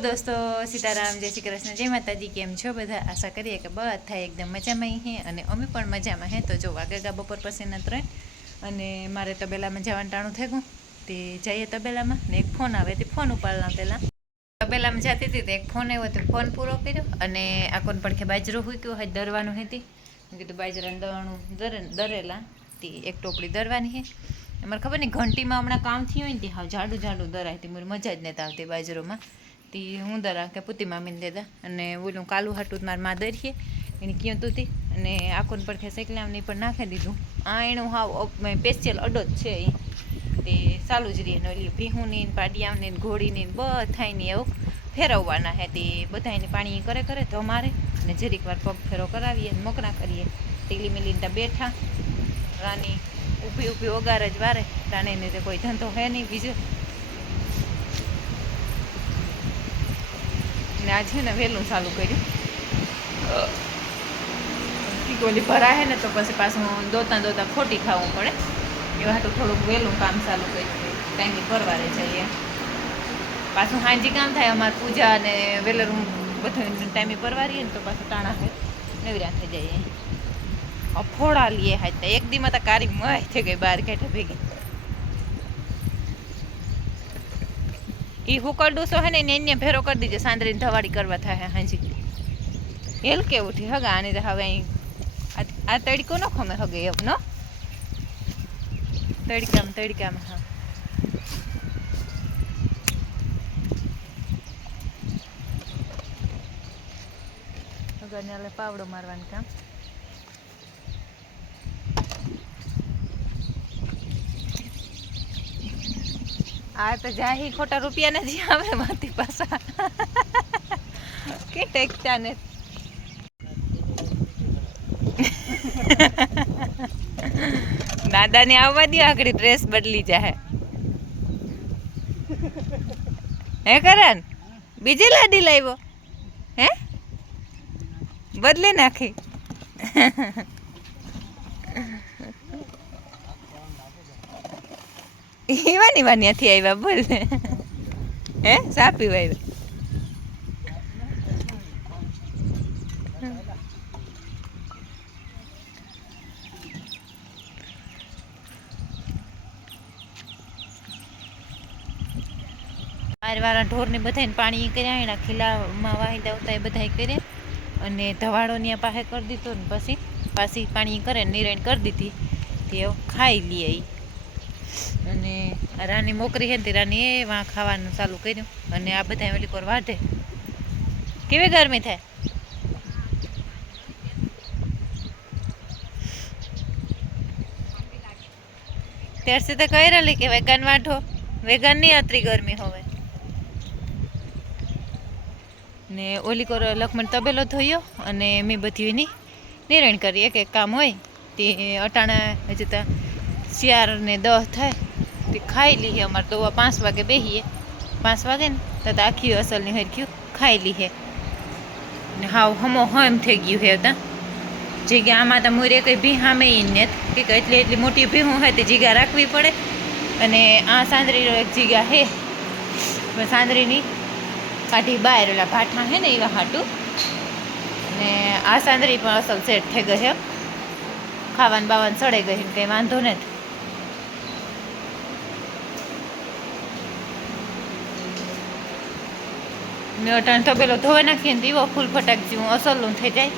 દોસ્તો, સીતારામ, જય શ્રી કૃષ્ણ, જય માતાજી, કેમ છો બધા? આશા કરીએ કે બધા એકદમ મજામાં હે અને અમે પણ મજામાં હે. તો જો વાગેગા બપોર પછીના ત્રણ અને મારે તબેલામાં જવાનું ટાણું થઈ ગયું તે જઈએ તબેલામાં ને એક ફોન આવે તે ફોન ઉપાડલા પહેલાં. તબેલામાં જતી હતી તો એક ફોન આવ્યો તો ફોન પૂરો કર્યો અને આકોન પડખે બાજરો હુક્યો હોય દરવાનું હતી મેં કીધું બાજરાનું દરણું દરે, દરેલા. તે એક ટોપડી દરવાની હે. મને ખબર નહીં, ઘંટીમાં હમણાં કામ થયું હોય ને તે હાવ જાડું જાડું દરાય તે, મને મજા જ નહીં આવતી બાજરોમાં. તે હું દરા કે પુતી મામીને દેતા અને ઓલું કાલું હાટું મારા મા દરીએ એને કહ્યું તું અને આકોન પડખે શેકલામને પણ નાખી દીધું. આ એનું હાવ સ્પેશિયલ અડો જ છે એ તે ચાલુ જ રહે ને ઓલી ભીહુની પાડિયાની ઘોડીની ને બધાયની એવું ફેરવવાના હે તે. બધાને પાણી કરે કરે તો મારે. અને જરીક વાર પગ ફેરો કરાવીએ અને મકરા કરીએ. ટીલી મિલીને બેઠા. રાની ઊભી ઊભી ઓગાર જ વારે. રાણીને તે કોઈ ધંધો હે નહીં બીજો. ને આજે ને વહેલું ચાલુ કર્યું. ગોલી ભરાય ને તો પછી પાછું દોતા દોતા ખોટી ખાવું પડે. એવા હાટું થોડુંક વહેલું કામ ચાલુ કર્યું ટાઈમે ભરવારે જઈએ પાછું હાંજી કામ થાય, અમારે પૂજા અને વેલરું બધું ટાઈમે પરવારીએ ને તો પાછું ટાણા થાય નવરા થઈ જઈએ અફોડા લઈએ હાજતા એક દીમાં તો કારી મય થઈ ગઈ બહાર કાઢે ભેગી. ઈ હુકરડું ડૂસો હે ને, એને ભેરો કરી દીજે સાંદરીને ધવાડી કરવા થાય હાંજી. એલ કે ઉઠી, હગા, આની હવે અહીં આ- તડકો ન ખમે, હગે એમ, નો? તડકામાં તડકામાં, હા. હગાને એટલે પાવડો મારવાનું કામ. આ તો જાહી ખોટા રૂપિયા નથી આવે માથી પાછા કે ટેકતા ને દાદાને આવવા દો આગળ ડ્રેસ બદલી જાહે. હે કરણ? બીજી લાડી લાવ્યો? હે? બદલી નાખી. ઈવાની વાન્યાથી આવ્યા બોલ. હે? સાપી આવ્યા વારવાળા ઢોરને બધાને પાણી કર્યા, એના ખીલામાં વાહી દાવતા એ બધાય કર્યા. અને ધવાડો ત્યાં પાસે કરી દીધો ને પછી પાછી પાણી કરે નિરણ કરી દીધી. તે ખાઈ લઈએ અને રાની મોકરી હતી રાની એ વાં ખાવાનું ચાલુ કર્યું. અને આ બધા ઓલી કોર વાઢે. કેવી ગરમી થાય? ત્યારથી સુધી કહી રહેલી કે વેગન વાઢો. વેગનની અત્રી ગરમી હવે. ને ઓલી કોર લખમણ તબેલો ધોયો અને મેં બધી એની નિર્ણય કરી. એક એક કામ હોય તે અટાણા હજી તો ચાર ને દસ થાય, તે ખાઈ લઈએ અમારે તો પાંચ વાગે બેસીએ પાંચ વાગે ને, તો આખી અસલની હરખ્યું ખાઈ લઈએ ને હાવ હમો હમ થઈ ગયું હે તા. જગ્યા આમાં તો મુરે કંઈ ભી હામે ને કે એટલી એટલી મોટી ભીહું હોય તે જગ્યા રાખવી પડે. અને આ સાંદરીનો એક જગ્યા હે. સાંદરીની કાઢી બહાર ઓલા ભાઠા હે ને એવા હાટું. ને આ સાંદરી પણ અસલ સેટ થઈ ગઈ છે ખાવાનું બાવાનું સડે ગઈ ને, કંઈ વાંધો નથી. ને અટાણ તબેલો ધોઈ નાખીએ દીવો ફૂલ ફટાક જેવું અસલું થઈ જાય.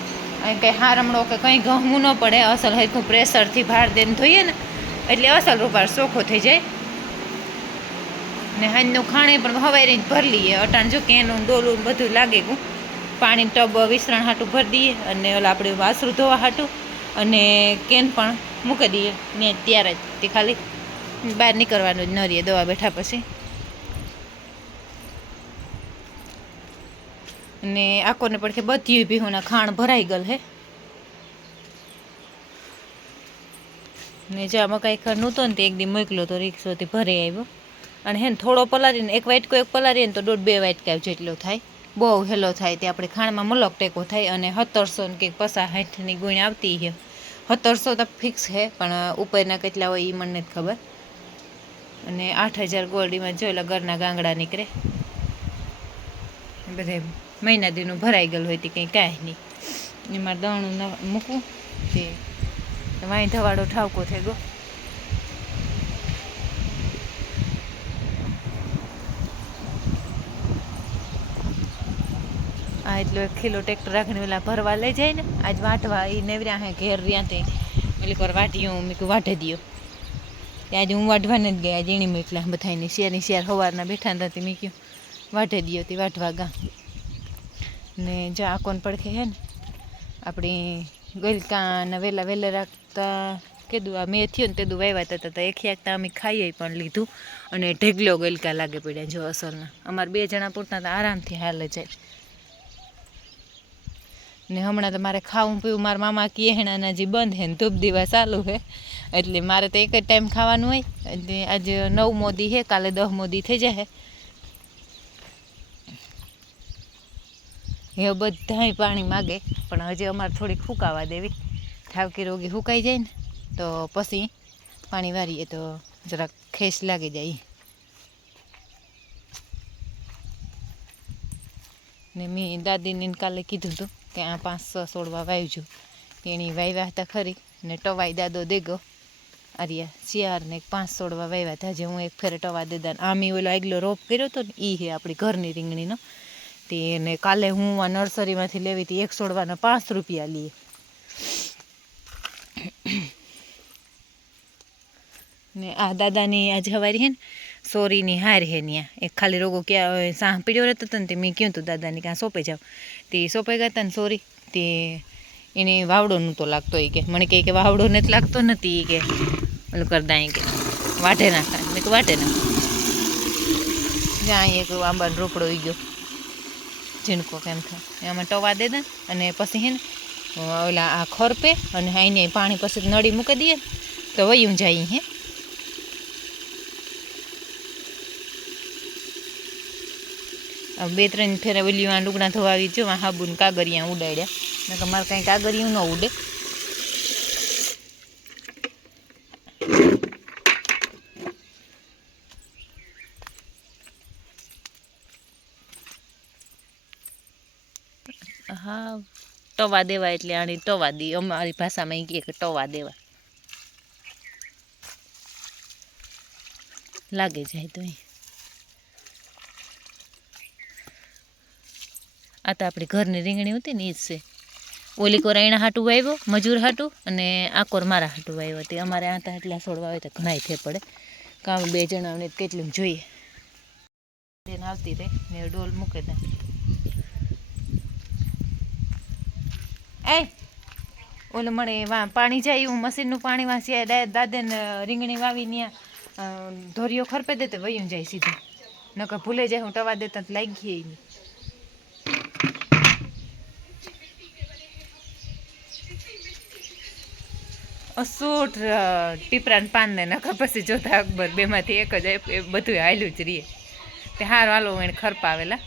અને કંઈ હારમણો કે કંઈ ઘઉં ન પડે, અસલ હરખું પ્રેશરથી ભાર દઈને ધોઈએ ને, એટલે અસલ રૂપાર ચોખ્ખો થઈ જાય. ને હાંજનું ખાણે પણ હવાઈ જ ભરી લઈએ. અટાણ જો કેનું ડોલું બધું લાગે ગયું પાણી ટબ વિસરણ હાટું ભરી દઈએ અને ઓલા આપણે વાસરું ધોવા હાટું અને કેન પણ મૂકી દઈએ. ને ત્યારે જ તે ખાલી બહાર નીકળવાનું જ ન રહીએ દવા બેઠા પછી. ને આકોને પડખે બધી ભીહોના ખાણ ભરાઈ ગયેલ હે. ને જ્યાં મકાઈ ખાણ નહોતો ને તે એક દી મોકલો તો રિક્ષોથી ભરી આવ્યો. અને હે ને થોડો પલારીને એક વાટકો એક પલારીએ ને તો દોઢ બે વાટકા જેટલો થાય. બહુ હેલો થાય તે આપણે ખાણમાં મલક ટેકો થાય અને સત્તરસો ને કંઈક પસા હાઠની ગુણ આવતી છે સત્તરસો તો ફિક્સ છે પણ ઉપરના કેટલા હોય એ મને નથી ખબર. અને આઠ હજાર ગોલ્ડીમાં જોયેલા ઘરના ગાંગડા નીકળે. બધે મહિના દીનું ભરાઈ ગયેલું હોય તે કંઈ કાંઈ નહીં. એમાં દાણું મૂકવું તે વાંઈ ધવાડો ઠાવકો થઈ ગયો. આ એટલો એક કિલો ટ્રેક્ટર રાખીને પેલા ભરવા લઈ જાય ને, આજ વાટવા એ નેવર્યા હે ઘેર રહ્યા તે. પેલી પર વાટીયું મેં કહ્યું વાટે તે આજે હું વાટવાને જ ગયા જીણી એટલા બધાની શેરની શેર સવારના બેઠા હતા તે મેં કહ્યું વાટે દ્યો તે વાટવા ગા. ને જો આ કોણ પડખે હે ને? આપણી ગલકાને વહેલા વહેલા રાખતા કીધું આ મેં થયું ને તે વાવ્યા હતા, તો એક અમે ખાઈએ પણ લીધું અને ઢેગલો ગલકા લાગે પડ્યા જો અસરના અમારે બે જણા પૂરતા તો આરામથી હાલે જાય ને હમણાં તો મારે ખાવું પીવું, મારા મામા કહે હેણાના જે બંધ હે ને, ધૂપ દીવા ચાલુ હે. એટલે મારે તો એક જ ટાઈમ ખાવાનું હોય. આજે નવ મોદી હે, કાલે દહ મોદી થઈ જાય એ બધાય પાણી માગે, પણ હજી અમારે થોડીક ફૂંકાવા દેવી. ઠાવકી રોગી ફૂંકાઈ જાય ને, તો પછી પાણી વારીએ તો જરાક ખેસ લાગી જાય. ને મેં દાદીને કાલે કીધું હતું કે આ પાંચ છ છોડવા વાવજો એની વાવ્યા હતા ખરી, ને ટવાઈ દાદો દેગો. અરિયા શિયાળને પાંચ છોડવા વાવ્યા હતા જે હું એક ફેરે ટવા દેદા આમી ઓલો આગલો રોપ કર્યો હતો ને એ હે આપણી ઘરની રીંગણીનો. તે અને કાલે હું આ નર્સરીમાંથી લેવી હતી એક છોડવાના પાંચ રૂપિયા લઈએ ને આ દાદાની આ જવારી હે ને, સોરીની હાર હે ન્યા. એક ખાલી રોગો ક્યાં સાહ પીડ્યો રહેતો હતો ને તે મેં કહ્યું હતું દાદાને ક્યાં સોંપે જાવ તે સોંપે ગયા હતા ને, સોરી. તે એને વાવડો નહોતો લાગતો એ કે. મને કહે કે વાવડો નથી લાગતો નથી એ કે. ઓલું કરતા એ કે. વાટે નાખતા મેં કે વાટે નાખ. જ્યાં એક આંબાનો રોપડો ગયો ઝીણકો કેમ થાય? આમાં ટવા દે દે અને પછી હે ને ઓલા આ ખોરપે અને આઈને પાણી પછી નળી મૂકી દઈએ. તો વયું જાય હે. બે ત્રણ ફેરા ઓલી લુગડા ધોવાવી જો હાબુ ને કાગરિયા ઉડાડ્યા. નકર મારે કાંઈ કાગરિયું ન ઉડે. હા, ટવા દેવા એટલે આની ટવા દી. અમારી ભાષામાં કહે કે ટવા દેવા. લાગે જાય તો આ તો આપણી ઘરની રીંગણી હતી ને એ જ છે. ઓલી કોર એના હાટું વાવ્યો મજૂર હાટું અને આ કોર મારા હાટું વાવ્યો તે અમારે આ ત્યાં એટલા છોડવા આવે તો ઘણાય થઈ પડે. કામ બે જણાને કેટલું જોઈએ. આવતી રહે, ને ડોલ મૂકે દે. એ, ઓલે મળે વા પાણી જાય એવું મશીનનું પાણી વાંચી દાદાને રીંગણી વાવી ત્યાં ધોરીઓ ખરપે દે તો વયું જાય સીધું. નકર ભૂલે જાય હું ટવા દેતા લાગી ગઈ નહીં અસૂટ ટીપરાન પાન ને નકર પછી જોતા અકબર બેમાંથી એક જ એ બધું હાલ્યું જ રહીએ. તે હાર હાલો એને ખરપાવેલા.